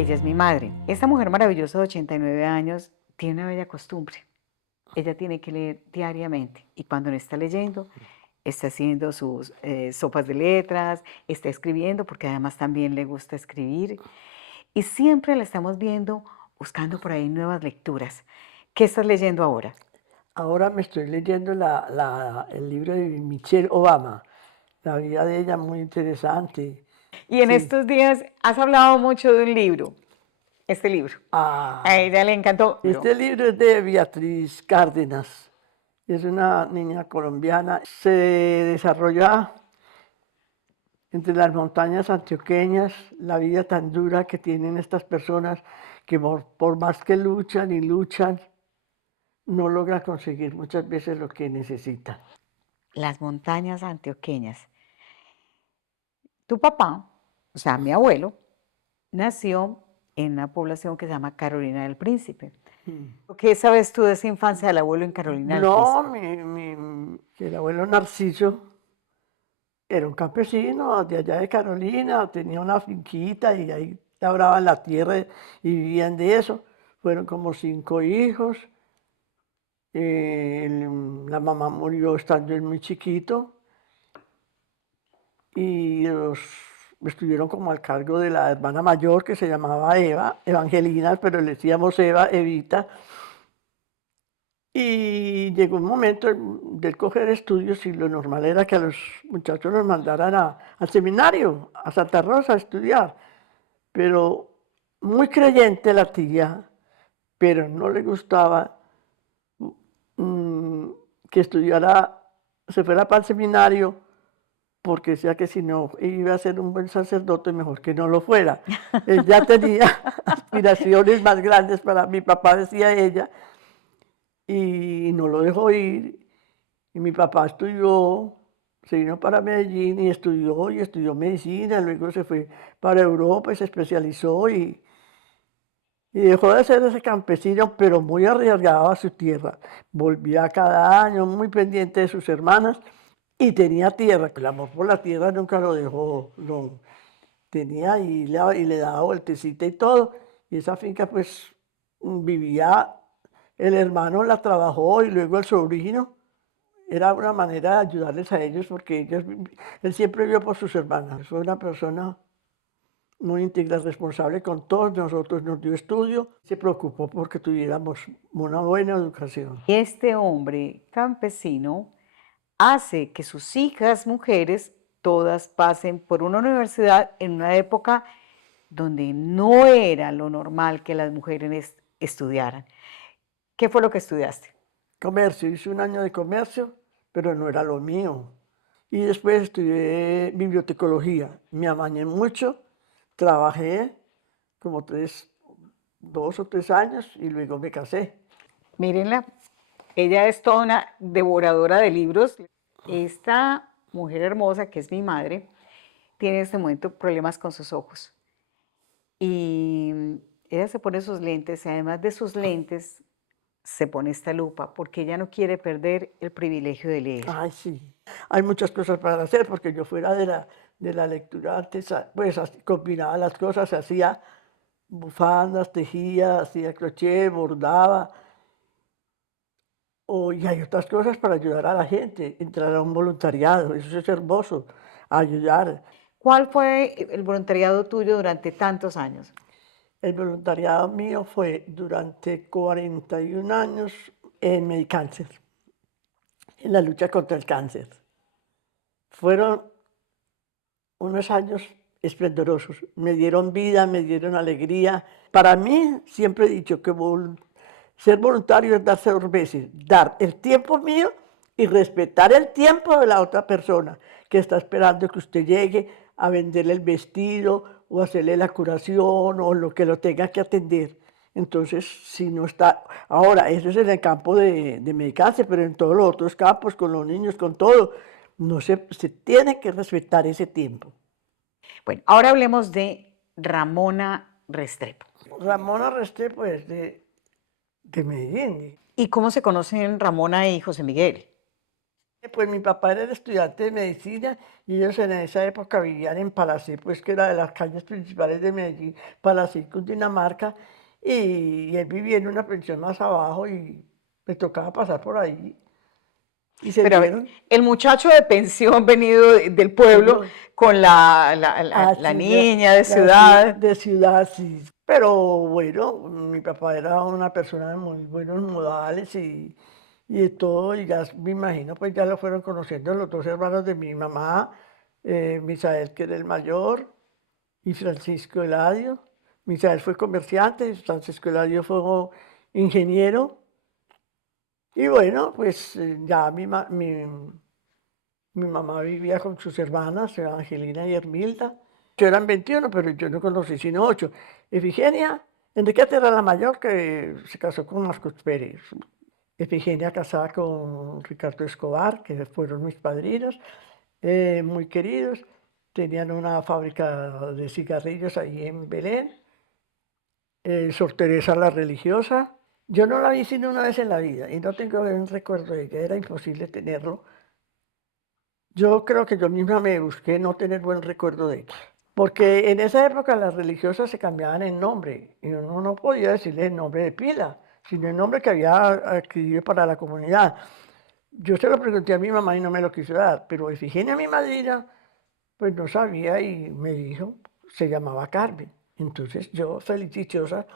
Ella es mi madre. Esta mujer maravillosa de 89 años tiene una bella costumbre. Ella tiene que leer diariamente y cuando no está leyendo, está haciendo sus sopas de letras, está escribiendo, porque además también le gusta escribir. Y siempre la estamos viendo buscando por ahí nuevas lecturas. ¿Qué estás leyendo ahora? Ahora me estoy leyendo el libro de Michelle Obama, la vida de ella muy interesante. Y en Sí. estos días has hablado mucho de un libro, este libro. A Ah, ella le encantó. este libro es de Beatriz Cárdenas. Es una niña colombiana. Se desarrolla entre las montañas antioqueñas, la vida tan dura que tienen estas personas que por más que luchan y luchan, no logran conseguir muchas veces lo que necesitan. Las montañas antioqueñas. Tu papá, o sea, mi abuelo, nació en una población que se llama Carolina del Príncipe. ¿Qué sabes tú de esa infancia del abuelo en Carolina del No, Príncipe? el abuelo Narciso era un campesino de allá de Carolina, tenía una finquita y ahí labraban la tierra y vivían de eso. Fueron como 5 hijos. La mamá murió estando él muy chiquito y estuvieron como al cargo de la hermana mayor que se llamaba Eva, Evangelina, pero le decíamos Eva, Evita. Y llegó un momento de coger estudios y lo normal era que a los muchachos los mandaran al seminario, a Santa Rosa a estudiar. Pero muy creyente la tía, pero no le gustaba mm, que estudiara, se fuera para el seminario, porque decía que si no iba a ser un buen sacerdote, mejor que no lo fuera. Él ya tenía aspiraciones más grandes para mi papá, decía ella, y no lo dejó ir. Y mi papá estudió, se vino para Medellín y estudió medicina, luego se fue para Europa y se especializó y dejó de ser ese campesino, pero muy arriesgado a su tierra. Volvía cada año muy pendiente de sus hermanas y tenía tierra. El amor por la tierra nunca lo dejó, no. Tenía y le daba vueltecita y todo. Y esa finca pues vivía, el hermano la trabajó y luego el sobrino. Era una manera de ayudarles a ellos porque él siempre vio por sus hermanas. Fue una persona muy íntegra, responsable con todos nosotros, nos dio estudio, se preocupó porque tuviéramos una buena educación. Este hombre campesino hace que sus hijas mujeres todas pasen por una universidad en una época donde no era lo normal que las mujeres estudiaran. ¿Qué fue lo que estudiaste? Comercio, hice un año de comercio, pero no era lo mío. Y después estudié bibliotecología. Me amañé mucho, trabajé como 2 o 3 años y luego me casé. Mírenla, ella es toda una devoradora de libros. Esta mujer hermosa, que es mi madre, tiene en este momento problemas con sus ojos. Y ella se pone sus lentes y además de sus lentes se pone esta lupa porque ella no quiere perder el privilegio de leer. Ay, sí. Hay muchas cosas para hacer porque yo fuera de la lectura antes, pues combinaba las cosas, hacía bufandas, tejía, hacía crochet, bordaba. Y hay otras cosas para ayudar a la gente, entrar a un voluntariado, eso es hermoso, ayudar. ¿Cuál fue el voluntariado tuyo durante tantos años? El voluntariado mío fue durante 41 años en Medicáncer, en la lucha contra el cáncer. Fueron unos años esplendorosos, me dieron vida, me dieron alegría. Para mí, siempre he dicho que ser voluntario es darse 2 veces, dar el tiempo mío y respetar el tiempo de la otra persona que está esperando que usted llegue a venderle el vestido o hacerle la curación o lo que lo tenga que atender. Entonces, si no está, ahora, eso es en el campo de medicarse, pero en todos los otros campos, con los niños, con todo, no se tiene que respetar ese tiempo. Bueno, ahora hablemos de Ramona Restrepo. Ramona Restrepo es de Medellín. ¿Y cómo se conocen Ramona y José Miguel? Pues mi papá era el estudiante de medicina y ellos en esa época vivían en Palacé, pues que era de las calles principales de Medellín, Palacé, Cundinamarca, y él vivía en una pensión más abajo y me tocaba pasar por ahí y se Pero a ver, dieron. el muchacho de pensión venido del pueblo Pueblo, con la sí, la, niña de la ciudad. de ciudad, sí. Pero bueno, mi papá era una persona de muy buenos modales y de todo, y ya me imagino, pues ya lo fueron conociendo los dos hermanos de mi mamá, Misael, que era el mayor, y Francisco Eladio. Misael fue comerciante, y Francisco Eladio fue ingeniero, y bueno, pues ya mi mamá vivía con sus hermanas, Angelina y Hermilda. Yo eran 21, pero yo no conocí sino 8. Efigenia, Enriqueta era la mayor que se casó con Marcos Pérez. Efigenia casada con Ricardo Escobar, que fueron mis padrinos, muy queridos. Tenían una fábrica de cigarrillos ahí en Belén. Sor Teresa la religiosa. Yo no la vi sino una vez en la vida y no tengo un recuerdo de ella, era imposible tenerlo. Yo creo que yo misma me busqué no tener buen recuerdo de ella. Porque en esa época las religiosas se cambiaban el nombre y uno no podía decirle el nombre de pila, sino el nombre que había adquirido para la comunidad. Yo se lo pregunté a mi mamá y no me lo quiso dar, pero Efigenia, mi madrina, pues no sabía y me dijo, se llamaba Carmen. Entonces yo, feliz dichosa,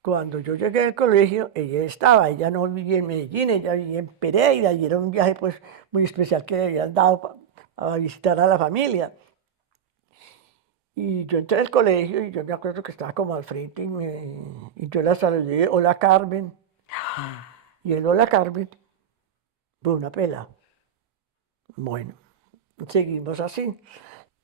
cuando yo llegué al colegio, ella no vivía en Medellín, ella vivía en Pereira y era un viaje pues muy especial que le habían dado a visitar a la familia. Y yo entré al colegio y yo me acuerdo que estaba como al frente y yo la saludé, hola Carmen, y el hola Carmen fue una pela. Bueno, seguimos así.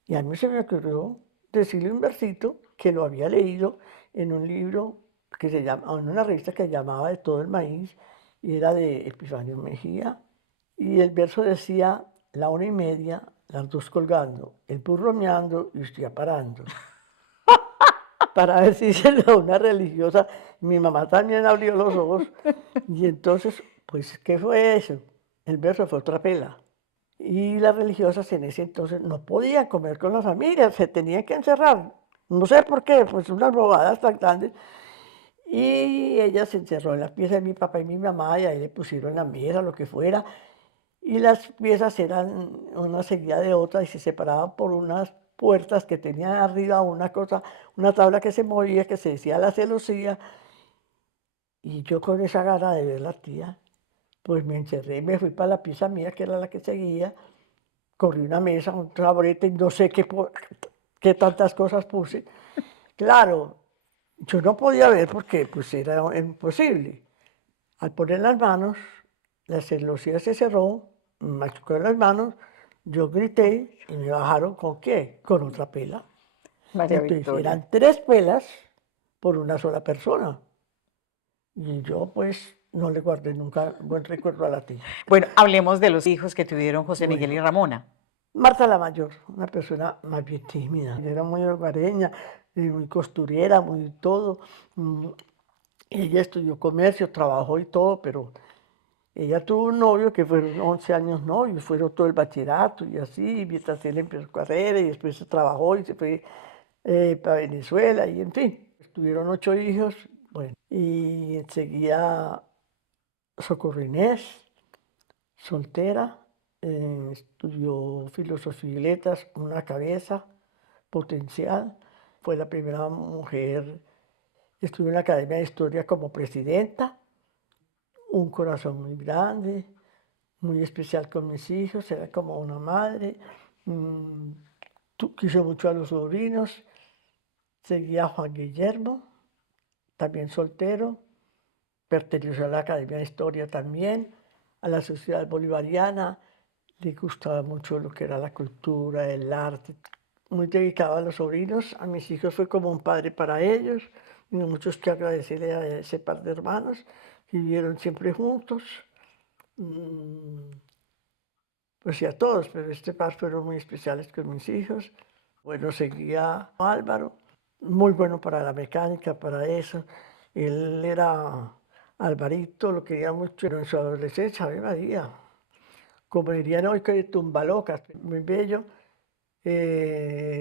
Y a mí se me ocurrió decirle un versito que lo había leído en un libro que se llama, en una revista que se llamaba De todo el maíz, y era de Epifanio Mejía. Y el verso decía, la 1:30, las dos colgando, el burro meando y usted parando. Para ver si se lo una religiosa. Mi mamá también abrió los ojos. Y entonces, pues, ¿qué fue eso? El verso fue otra pela. Y las religiosas en ese entonces no podían comer con las familias, se tenían que encerrar. No sé por qué, pues unas bobadas tan grandes. Y ella se encerró en la pieza de mi papá y mi mamá y ahí le pusieron la mesa, lo que fuera. Y las piezas eran una seguida de otra y se separaban por unas puertas que tenían arriba una cosa, una tabla que se movía, que se decía la celosía. Y yo con esa gana de ver la tía, pues me encerré y me fui para la pieza mía, que era la que seguía. Corrí una mesa, un taburete y no sé qué tantas cosas puse. Claro, yo no podía ver porque pues era imposible. Al poner las manos, la celosía se cerró, me machucó las manos, yo grité y me bajaron ¿con qué? Con otra pela. María Entonces Victoria. eran 3 pelas por una sola persona. Y yo pues no le guardé nunca buen recuerdo a la tía. Bueno, hablemos de los hijos que tuvieron José Miguel y Bueno, Ramona. Marta la mayor, una persona más bien tímida, era muy hogareña, muy costurera, muy todo. Mm, Ella estudió comercio, trabajó y todo, pero ella tuvo un novio que fueron 11 años novios, fueron todo el bachillerato y así, mientras él empezó carrera y después se trabajó y se fue para Venezuela y en fin. Tuvieron 8 hijos, bueno, y enseguida Socorro Inés, soltera, estudió filosofía y letras, una cabeza potencial, fue la primera mujer, estuvo en la Academia de Historia como presidenta, un corazón muy grande, muy especial con mis hijos, era como una madre, mm, quiso mucho a los sobrinos, seguía a Juan Guillermo, también soltero, perteneció a la Academia de Historia también, a la Sociedad Bolivariana, le gustaba mucho lo que era la cultura, el arte, muy dedicado a los sobrinos, a mis hijos fue como un padre para ellos, tengo muchos que agradecerle a ese par de hermanos, vivieron siempre juntos, mm, pues sí a todos, pero este par fueron muy especiales con mis hijos. Bueno, seguía Álvaro, muy bueno para la mecánica, para eso. Él era Alvarito, lo quería mucho, pero en su adolescencia, Ave María, como dirían hoy, que tumbalocas, muy bello,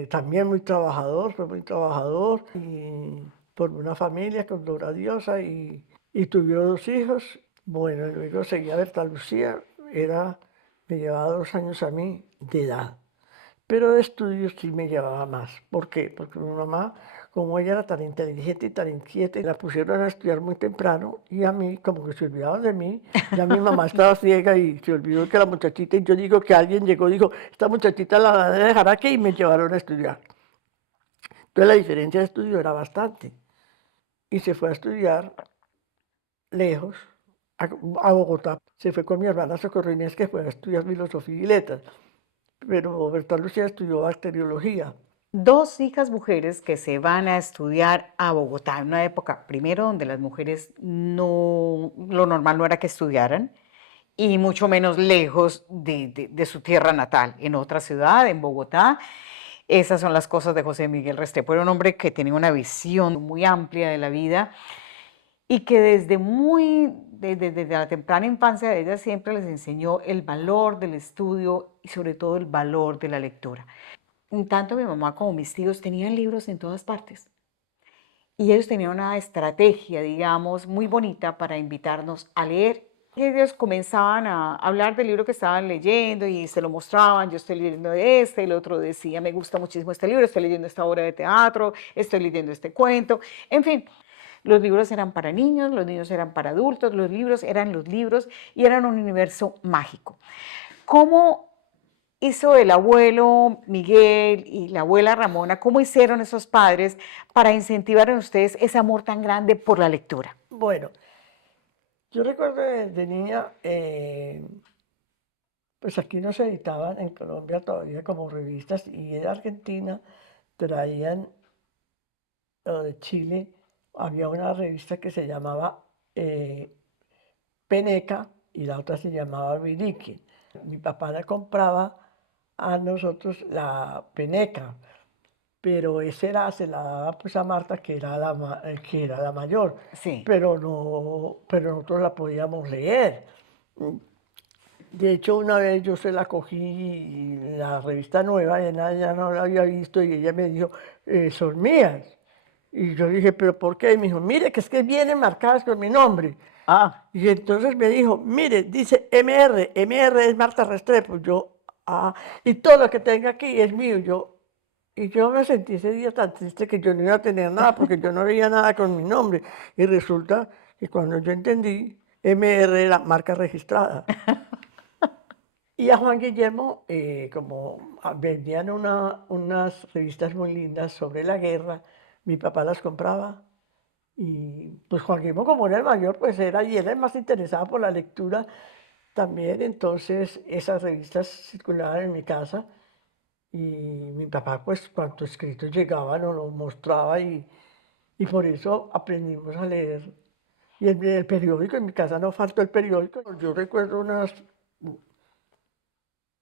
también muy trabajador, fue muy trabajador, y por una familia con gloria a Dios, y tuvo 2 hijos. Bueno, y luego seguía Berta Lucía, me llevaba 2 años a mí de edad. Pero de estudios sí me llevaba más. ¿Por qué? Porque mi mamá, como ella era tan inteligente y tan inquieta, la pusieron a estudiar muy temprano y a mí, como que se olvidaban de mí, ya mi mamá estaba ciega y se olvidó que la muchachita, y yo digo que alguien llegó y dijo, esta muchachita la van a dejar aquí y me llevaron a estudiar. Entonces la diferencia de estudio era bastante. Y se fue a estudiar lejos, a Bogotá. Se fue con mi hermana Socorro Inés, que fue a estudiar filosofía y letras. Pero Berta Lucía estudió bacteriología. Dos hijas mujeres que se van a estudiar a Bogotá en una época, primero, donde las mujeres no, lo normal no era que estudiaran, y mucho menos lejos de su tierra natal, en otra ciudad, en Bogotá. Esas son las cosas de José Miguel Restrepo. Era un hombre que tenía una visión muy amplia de la vida y que desde la temprana infancia de ella siempre les enseñó el valor del estudio y sobre todo el valor de la lectura. Tanto mi mamá como mis tíos tenían libros en todas partes y ellos tenían una estrategia, digamos, muy bonita para invitarnos a leer. Y ellos comenzaban a hablar del libro que estaban leyendo y se lo mostraban, yo estoy leyendo este, el otro decía, me gusta muchísimo este libro, estoy leyendo esta obra de teatro, estoy leyendo este cuento, en fin. Los libros eran para niños, los niños eran para adultos, los libros eran los libros y eran un universo mágico. ¿Cómo hizo el abuelo Miguel y la abuela Ramona, cómo hicieron esos padres para incentivar en ustedes ese amor tan grande por la lectura? Bueno, yo recuerdo de niña, pues aquí no se editaban en Colombia todavía como revistas, y en Argentina traían, o de Chile, había una revista que se llamaba eh, Peneca y la otra se llamaba Virique. Mi papá la compraba a nosotros la Peneca, pero se la daba pues a Marta, que era la mayor, Sí. pero no, pero nosotros la podíamos leer. De hecho, una vez yo se la cogí, la revista nueva, y ella no la había visto, y ella me dijo, son mías. Y yo dije, ¿pero por qué? Y me dijo, mire, que es que vienen marcadas con mi nombre. Ah, Y entonces me dijo, mire, dice MR, MR es Marta Restrepo. Yo, y todo lo que tenga aquí es mío. Y yo me sentí ese día tan triste que yo no iba a tener nada, porque yo no veía nada con mi nombre. Y resulta que cuando yo entendí, MR era marca registrada. Y a Juan Guillermo, como vendían unas revistas muy lindas sobre la guerra, mi papá las compraba. Y pues Juan Guillermo, como era el mayor, pues y era el más interesado por la lectura también. Entonces esas revistas circulaban en mi casa, y mi papá, pues cuanto escritos llegaban nos los mostraba, y por eso aprendimos a leer. Y el periódico, en mi casa no faltó el periódico. Yo recuerdo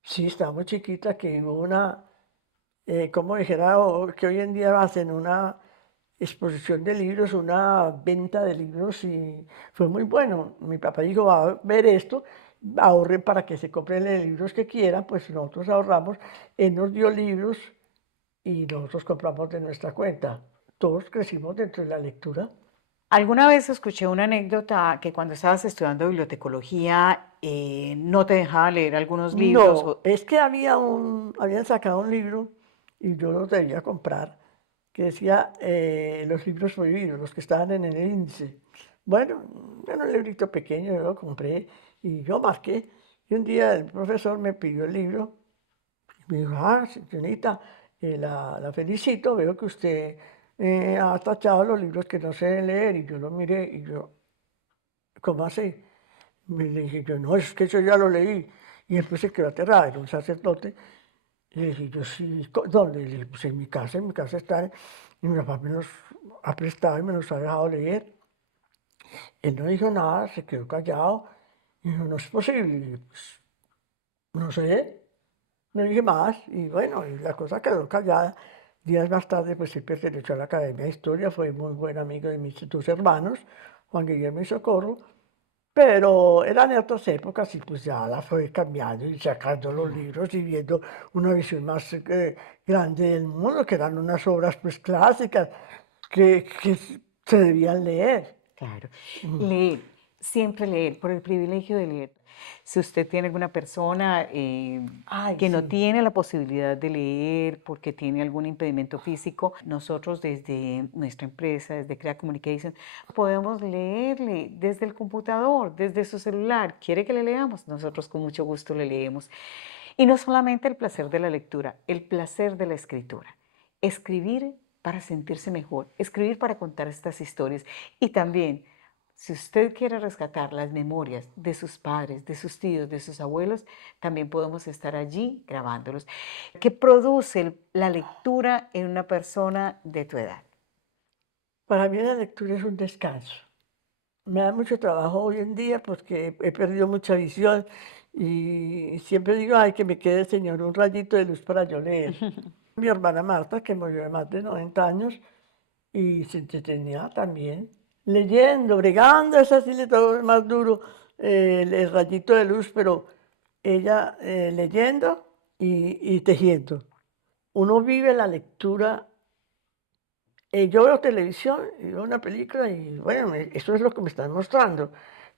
sí, estaba muy chiquita, que hubo como dijera, que hoy en día hacen una exposición de libros, una venta de libros, y fue muy bueno. Mi papá dijo, va a ver esto, ahorren para que se compren los libros que quieran, pues nosotros ahorramos, él nos dio libros y nosotros compramos de nuestra cuenta. Todos crecimos dentro de la lectura. alguna vez escuché una anécdota que cuando estabas estudiando bibliotecología no te dejaba leer algunos libros. No, es que habían sacado un libro y yo lo debía comprar, que decía los libros prohibidos, los que estaban en el índice. Bueno, era un librito pequeño, yo lo compré y yo marqué. Y un día el profesor me pidió el libro y me dijo, señorita, la felicito, veo que usted ha tachado los libros que no se deben leer. Y yo lo miré y yo, ¿cómo así? Me le dije yo, no, es que eso ya lo leí. Y después se quedó aterrado, era un sacerdote. Y le dije yo, sí, ¿dónde? Le dije, pues en mi casa están. Y mi papá me los ha prestado y me los ha dejado leer. Él no dijo nada, se quedó callado. Y dijo, no es posible. Y dije, pues, no sé, no dije más. Y bueno, y la cosa quedó callada. Días más tarde, pues él perteneció a la Academia de Historia, fue muy buen amigo de mis dos hermanos, Juan Guillermo y Socorro. pero eran en otras épocas y pues ya la fue cambiando y sacando los Claro, libros y viendo una visión más grande del mundo, que eran unas obras pues clásicas que se debían leer. claro. Mm. Leer, siempre leer, por el privilegio de leer. Si usted tiene alguna persona Ay, que no sí. tiene la posibilidad de leer porque tiene algún impedimento físico, nosotros desde nuestra empresa, desde Crea Communication, podemos leerle desde el computador, desde su celular. ¿Quiere que le leamos? Nosotros con mucho gusto le leemos. Y no solamente el placer de la lectura, el placer de la escritura. Escribir para sentirse mejor, escribir para contar estas historias. Y también, si usted quiere rescatar las memorias de sus padres, de sus tíos, de sus abuelos, también podemos estar allí grabándolos. ¿Qué produce la lectura en una persona de tu edad? Para mí la lectura es un descanso. Me da mucho trabajo hoy en día porque he perdido mucha visión y siempre digo, ay, que me quede, Señor, un rayito de luz para yo leer. Mi hermana Marta, que murió de más de 90 años, y se entretenía también leyendo, bregando, es así le todo más duro el rayito de luz, pero ella leyendo y tejiendo. Uno vive la lectura. Yo veo televisión y veo una película y bueno, eso es lo que me están mostrando.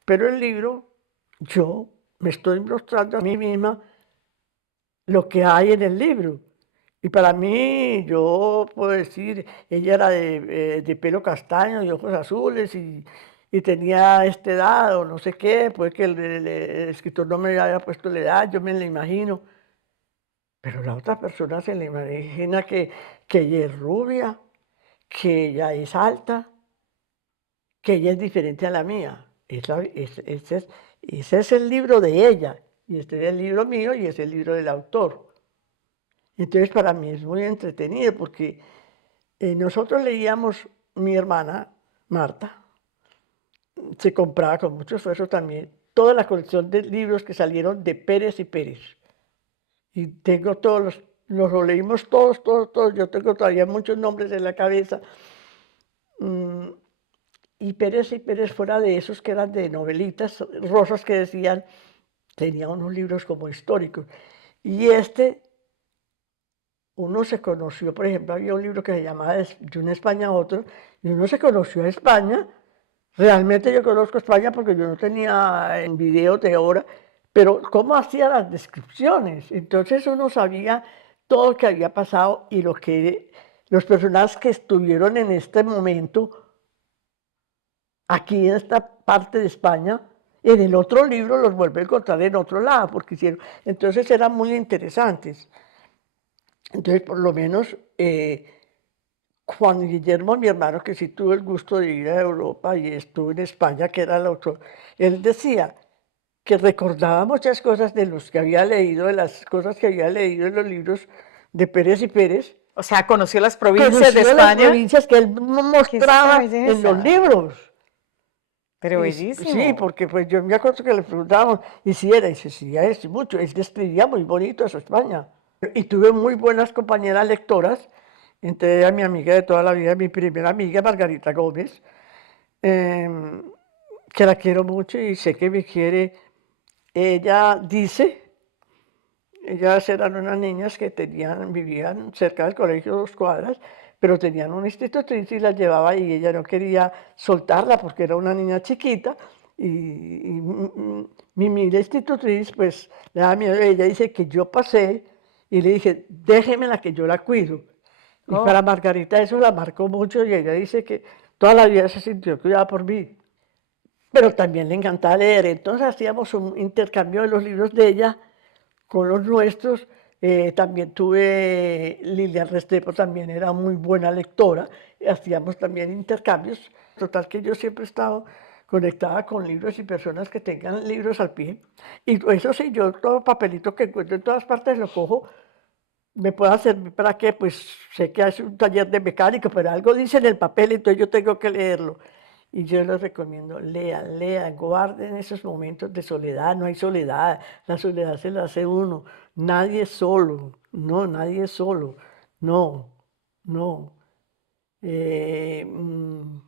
Pero el libro, yo me estoy mostrando a mí misma lo que hay en el libro. Y para mí, yo puedo decir, ella era de pelo castaño y ojos azules y tenía esta edad o no sé qué, pues que el escritor no me había puesto la edad, yo me la imagino. Pero la otra persona se le imagina que ella es rubia, que ella es alta, que ella es diferente a la mía. Ese es el libro de ella, y este es el libro mío, y es el libro del autor. Entonces, para mí es muy entretenido, porque nosotros leíamos, mi hermana, Marta, se compraba con mucho esfuerzo también toda la colección de libros que salieron de Pérez y Pérez. Y tengo todos los leímos todos, todos, todos. Yo tengo todavía muchos nombres en la cabeza. Mm, y Pérez, fuera de esos que eran de novelitas rosas que decían, tenía unos libros como históricos. Y uno se conoció, por ejemplo, había un libro que se llamaba De una España a otro, y uno se conoció a España. Realmente yo conozco España porque yo no tenía en video de ahora, pero cómo hacía las descripciones. Entonces uno sabía todo lo que había pasado y lo que los personajes que estuvieron en este momento aquí en esta parte de España, en el otro libro los vuelve a encontrar en otro lado, porque hicieron, entonces eran muy interesantes. Entonces, por lo menos, Juan Guillermo, mi hermano, que sí tuvo el gusto de ir a Europa y estuvo en España, que era el autor, él decía que recordaba muchas cosas de los que había leído, de las cosas que había leído en los libros de Pérez y Pérez, O sea, conoció las provincias de conocido las España. provincias que él ¡Qué es esta mostraba en los belleza! libros. Pero Sí, bellísimo. porque pues yo me acuerdo que le preguntábamos, y si era, y si ya es mucho, es que escribía muy bonito eso, España. Y tuve muy buenas compañeras lectoras, entre ellas mi amiga de toda la vida, mi primera amiga, Margarita Gómez, em, que la quiero mucho y sé que me quiere. Ella dice, ellas eran unas niñas que vivían cerca del colegio 2 cuadras, pero tenían una institutriz y las llevaba y ella no quería soltarla porque era una niña chiquita mi la institutriz pues le daba miedo. Ella dice que yo pasé y le dije, déjemela que yo la cuido. Y para Oh, Margarita eso la marcó mucho y ella dice que toda la vida se sintió cuidada por mí, pero también le encantaba leer. Entonces hacíamos un intercambio de los libros de ella con los nuestros. También tuve, Lilian Restrepo también era muy buena lectora, hacíamos también intercambios. Total que yo siempre he estado conectada con libros y personas que tengan libros al pie. Y eso sí, yo todo papelito que encuentro en todas partes lo cojo, me pueda servir para qué, pues sé que es un taller de mecánica, pero algo dice en el papel, entonces yo tengo que leerlo. Y yo les recomiendo, lean, lean, guarden esos momentos de soledad, no hay soledad, la soledad se la hace uno, nadie es solo, no, nadie es solo, no, no. Eh, mm,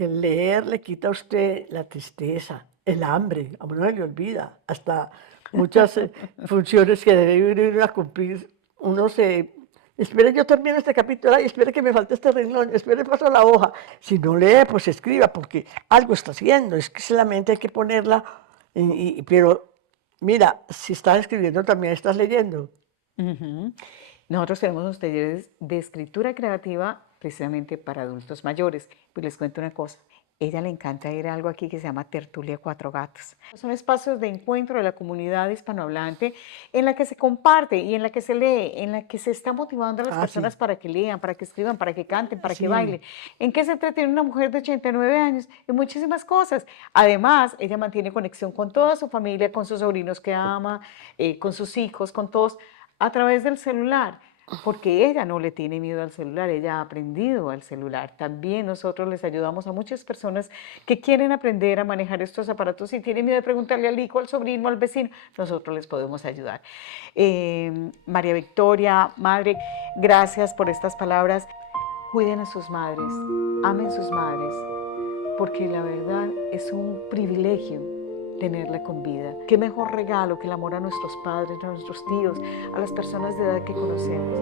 El leer le quita a usted la tristeza, el hambre, a uno se le olvida, hasta muchas funciones que debe ir a cumplir, uno se... Espere, yo termino este capítulo, ay, espere que me falte este renglón, espere, paso la hoja. Si no lee, pues escriba, porque algo está haciendo, es que solamente hay que ponerla, pero mira, si estás escribiendo también estás leyendo. Ujú. Nosotros tenemos unos talleres de escritura creativa precisamente para adultos mayores. Pues les cuento una cosa, ella le encanta ir a algo aquí que se llama Tertulia Cuatro Gatos. Son espacios de encuentro de la comunidad hispanohablante en la que se comparte y en la que se lee, en la que se está motivando a las Ah, sí, personas para que lean, para que escriban, para que canten, para que sí, bailen. ¿En qué se entretiene una mujer de 89 años? En muchísimas cosas. Además, ella mantiene conexión con toda su familia, con sus sobrinos que ama, con sus hijos, con todos a través del celular, porque ella no le tiene miedo al celular, ella ha aprendido al celular. También nosotros les ayudamos a muchas personas que quieren aprender a manejar estos aparatos y tienen miedo de preguntarle al hijo, al sobrino, al vecino, nosotros les podemos ayudar. María Victoria, madre, gracias por estas palabras. Cuiden a sus madres, amen sus madres, porque la verdad es un privilegio tenerla con vida. Qué mejor regalo que el amor a nuestros padres, a nuestros tíos, a las personas de edad que conocemos.